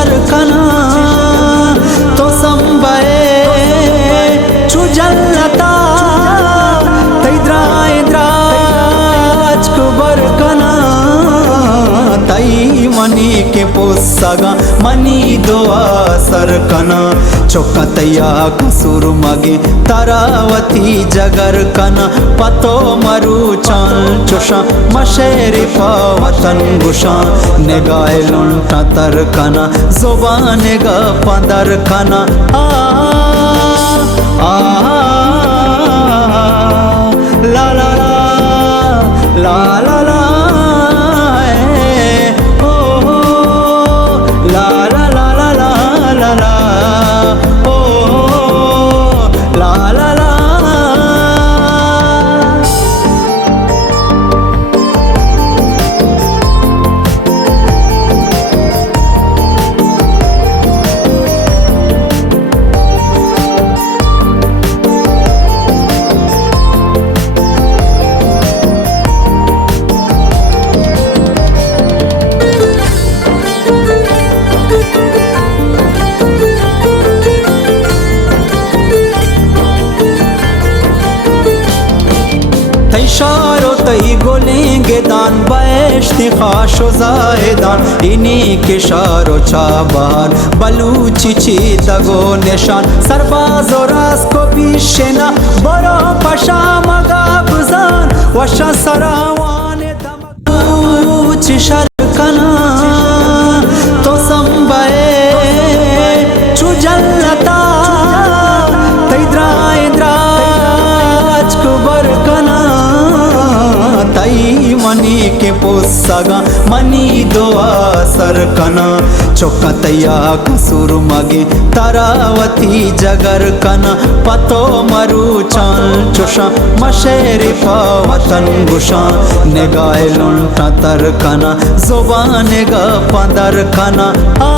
शरकना तो संबए चुजलता तैद्राज कुबर कना तई मनी के पोसगा मनी दोआ सरकना चौकतया कसुर मगे तारावती जगर कना पतो मरु चाल चुषा मशेरी पावतन गुशा नेगाए लुंटा तर कना जुबान गा पंदर कना आ ला ला ला ला ला ला इशारो तई गोलेंगे दान बैश्त खाशो जायदान इन्हीं के शारो चाबार बलूची ची दगो निशान सरबाज और रास को पीशेना बरो पशा मगा बुजान वशा सरावान दमक शरकना तो संबए चुजलता तैद्राज कुबर कना तई मनी के पोसगा मनी दोआ सरकना चौकतया कसुर मगे तारावती जगर कना पतो मरु चाल चुषा मशेरी पावतन गुशा नेगाए लुंटा तर कना जुबान गा पंदर कना आ